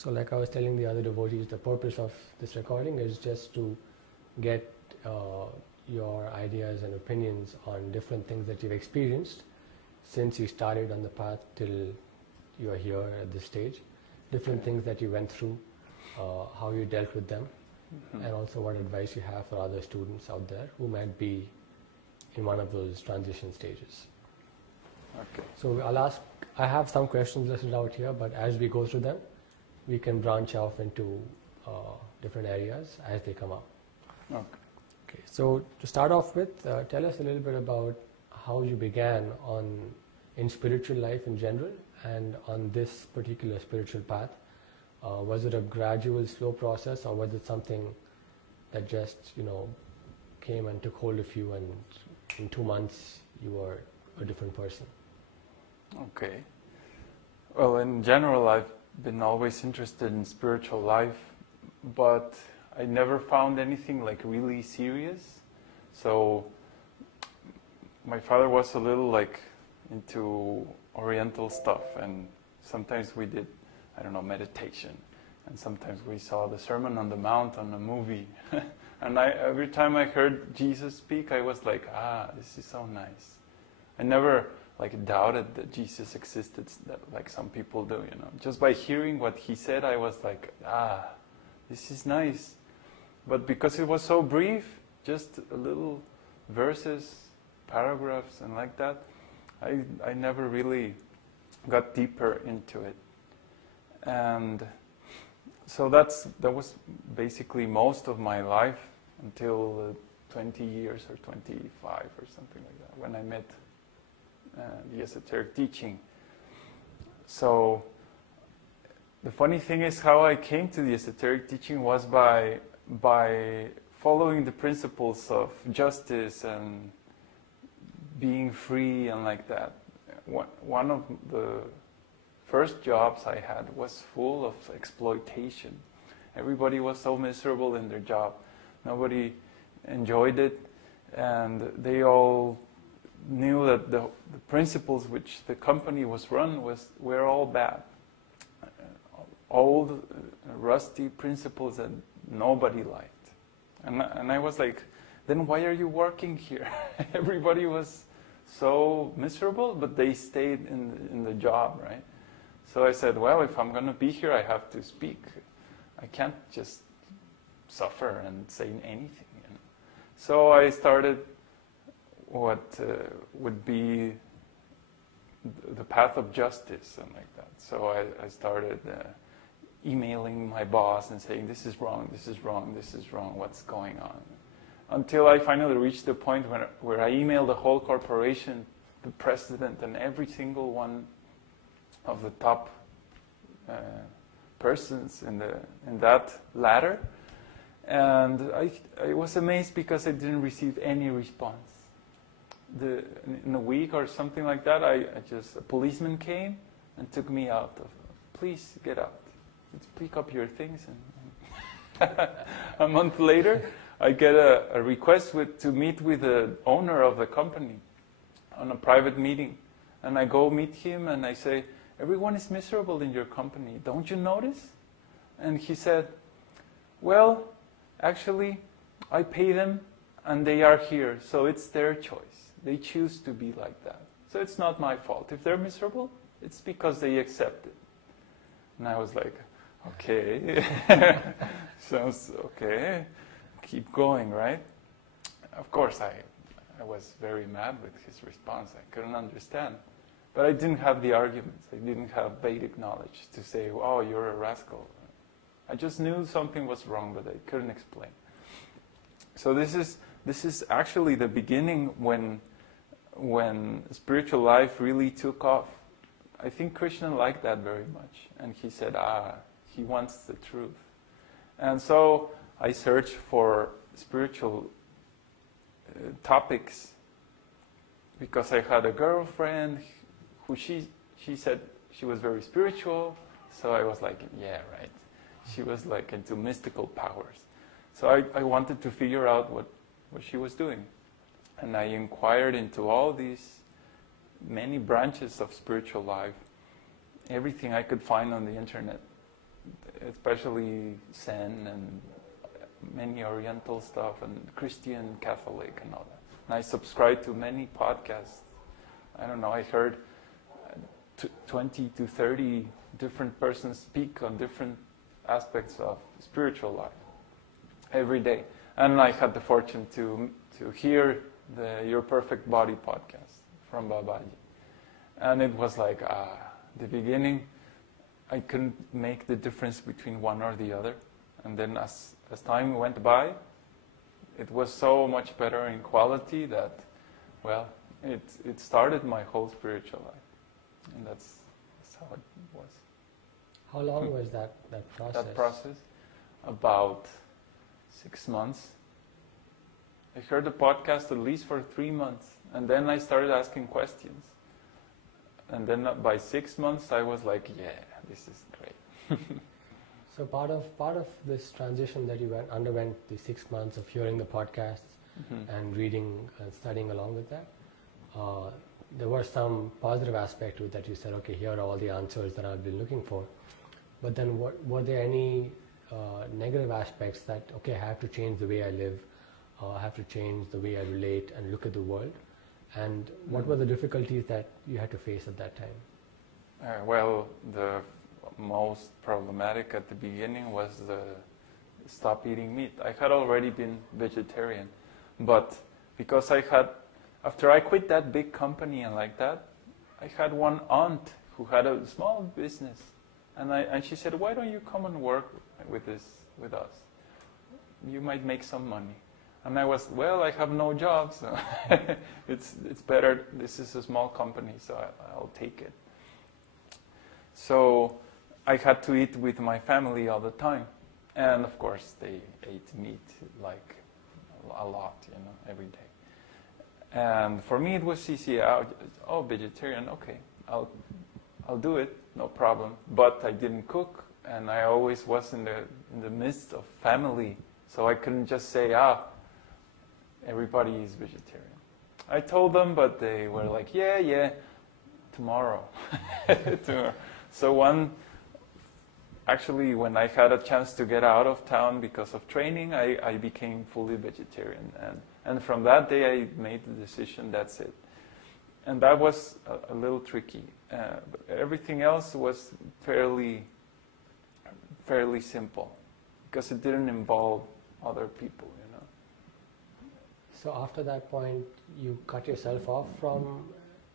So like I was telling the other devotees, the purpose of this recording is just to get your ideas and opinions on different things that you've experienced since you started on the path till you are here at this stage. Different things that you went through, how you dealt with them, and also what advice you have for other students out there who might be in one of those transition stages. Okay. So I have some questions listed out here, but as we go through them, we can branch off into different areas as they come up. Okay. So to start off with, tell us a little bit about how you began in spiritual life in general and on this particular spiritual path. Was it a gradual, slow process, or was it something that just, came and took hold of you, and in 2 months you were a different person? Okay. Well, in general, I've been always interested in spiritual life, but I never found anything like really serious. So my father was a little like into Oriental stuff, and sometimes we did, meditation, and sometimes we saw the Sermon on the Mount on a movie. And every time I heard Jesus speak, I was like, this is so nice. I never doubted that Jesus existed, like some people do, Just by hearing what he said, I was like, this is nice. But because it was so brief, just a little verses, paragraphs, and like that, I never really got deeper into it. And so that was basically most of my life until 20 years or 25 or something like that, when I met the esoteric teaching. So the funny thing is, how I came to the esoteric teaching was by following the principles of justice and being free and like that. One of the first jobs I had was full of exploitation. Everybody was so miserable in their job. Nobody enjoyed it, and they all knew that the principles which the company was run were all bad. Old, rusty principles that nobody liked. And I was like, then why are you working here? Everybody was so miserable, but they stayed in the job, right? So I said, well, if I'm going to be here, I have to speak. I can't just suffer and say anything. So I started what would be the path of justice and like that. So I started emailing my boss and saying, this is wrong, this is wrong, this is wrong, what's going on? Until I finally reached the point where I emailed the whole corporation, the president, and every single one of the top persons in that ladder. And I was amazed because I didn't receive any response. In a week or something like that, a policeman came and took me out. Please get out. Let's pick up your things. And a month later, I get a request to meet with the owner of the company on a private meeting. And I go meet him and I say, everyone is miserable in your company. Don't you notice? And he said, well, actually, I pay them and they are here. So it's their choice. They choose to be like that. So it's not my fault. If they're miserable, it's because they accept it. And I was like, okay. Sounds okay. Keep going, right? Of course, I was very mad with his response. I couldn't understand. But I didn't have the arguments. I didn't have Vedic knowledge to say, oh, you're a rascal. I just knew something was wrong, but I couldn't explain. So this is actually the beginning when spiritual life really took off. I think Krishna liked that very much. And he said, he wants the truth. And so I searched for spiritual topics because I had a girlfriend who she said she was very spiritual. So I was like, yeah, right. She was like into mystical powers. So I wanted to figure out what she was doing. And I inquired into all these many branches of spiritual life, everything I could find on the internet. especially Zen and many Oriental stuff and Christian, Catholic and all that. And I subscribe to many podcasts. I don't know, I heard 20 to 30 different persons speak on different aspects of spiritual life every day. And I had the fortune to hear the Your Perfect Body podcast from Babaji. And it was like, the beginning, I couldn't make the difference between one or the other. And then as time went by, it was so much better in quality that, well, it started my whole spiritual life. And that's how it was. How long was that process? That process? About 6 months. I heard the podcast at least for 3 months. And then I started asking questions. And then by 6 months, I was like, yeah, this is great. So part of this transition that you underwent, the 6 months of hearing the podcasts and reading and studying along with that, there was some positive aspect to it that you said, okay, here are all the answers that I've been looking for. But then were there any negative aspects that, okay, I have to change the way I live, I have to change the way I relate and look at the world? And what were the difficulties that you had to face at that time? Well, the most problematic at the beginning was the stop eating meat. I had already been vegetarian, but because after I quit that big company and like that, I had one aunt who had a small business, and she said, why don't you come and work with us? You might make some money. And I was, well, I have no job, so it's better. This is a small company, so I'll take it. So I had to eat with my family all the time. And of course, they ate meat like a lot, every day. And for me, it was easy. Vegetarian, okay, I'll do it, no problem. But I didn't cook, and I always was in the midst of family, so I couldn't just say, everybody is vegetarian. I told them, but they were like, yeah, tomorrow. So actually, when I had a chance to get out of town because of training, I became fully vegetarian. And from that day, I made the decision, that's it. And that was a little tricky. But everything else was fairly simple, because it didn't involve other people. So after that point, you cut yourself off from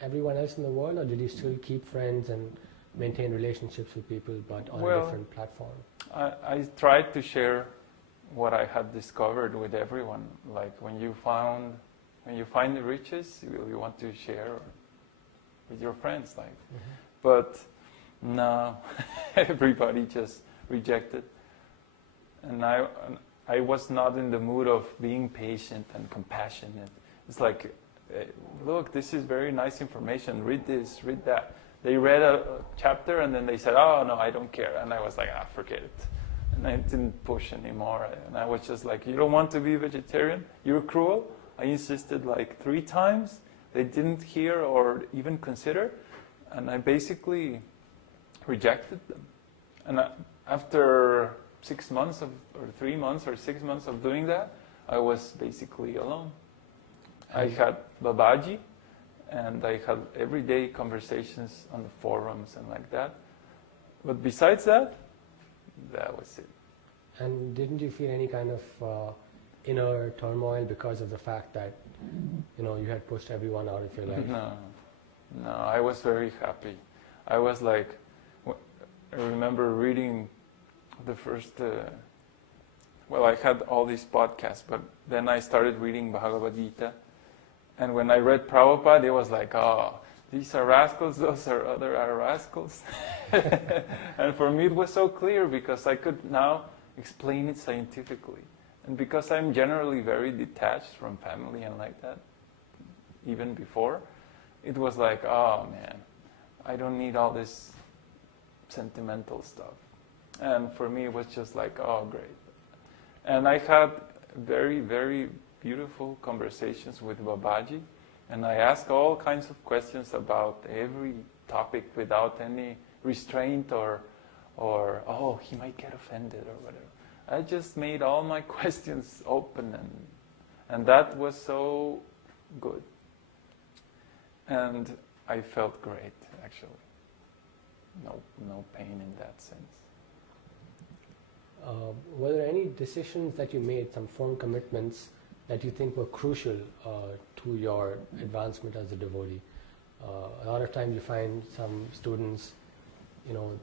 everyone else in the world, or did you still keep friends and maintain relationships with people, but on a different platform? I tried to share what I had discovered with everyone. Like when you find the riches, you want to share with your friends, But no, everybody just rejected, and I was not in the mood of being patient and compassionate. It's like, look, this is very nice information. Read this, read that. They read a chapter and then they said, oh, no, I don't care. And I was like, forget it. And I didn't push anymore. And I was just like, you don't want to be vegetarian? You're cruel? I insisted like 3 times. They didn't hear or even consider. And I basically rejected them. And after 6 months or 3 months or 6 months of doing that, I was basically alone. I had Babaji, and I had everyday conversations on the forums and like that. But besides that, that was it. And didn't you feel any kind of inner turmoil because of the fact that you had pushed everyone out of your life? No, I was very happy. I was like, I remember reading the first, I had all these podcasts, but then I started reading Bhagavad Gita. And when I read Prabhupada, it was like, these are rascals, those are other rascals. And for me it was so clear because I could now explain it scientifically. And because I'm generally very detached from family and like that, even before, it was like, oh man, I don't need all this sentimental stuff. And for me, it was just like, oh, great. And I had very, very beautiful conversations with Babaji. And I asked all kinds of questions about every topic without any restraint or or, oh, he might get offended or whatever. I just made all my questions open, and that was so good. And I felt great, actually. No pain in that sense. Were there any decisions that you made, some firm commitments that you think were crucial to your advancement as a devotee? A lot of times you find some students,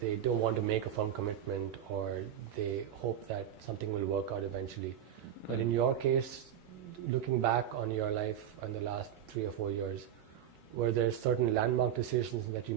they don't want to make a firm commitment, or they hope that something will work out eventually. But in your case, looking back on your life in the last 3 or 4 years, were there certain landmark decisions that you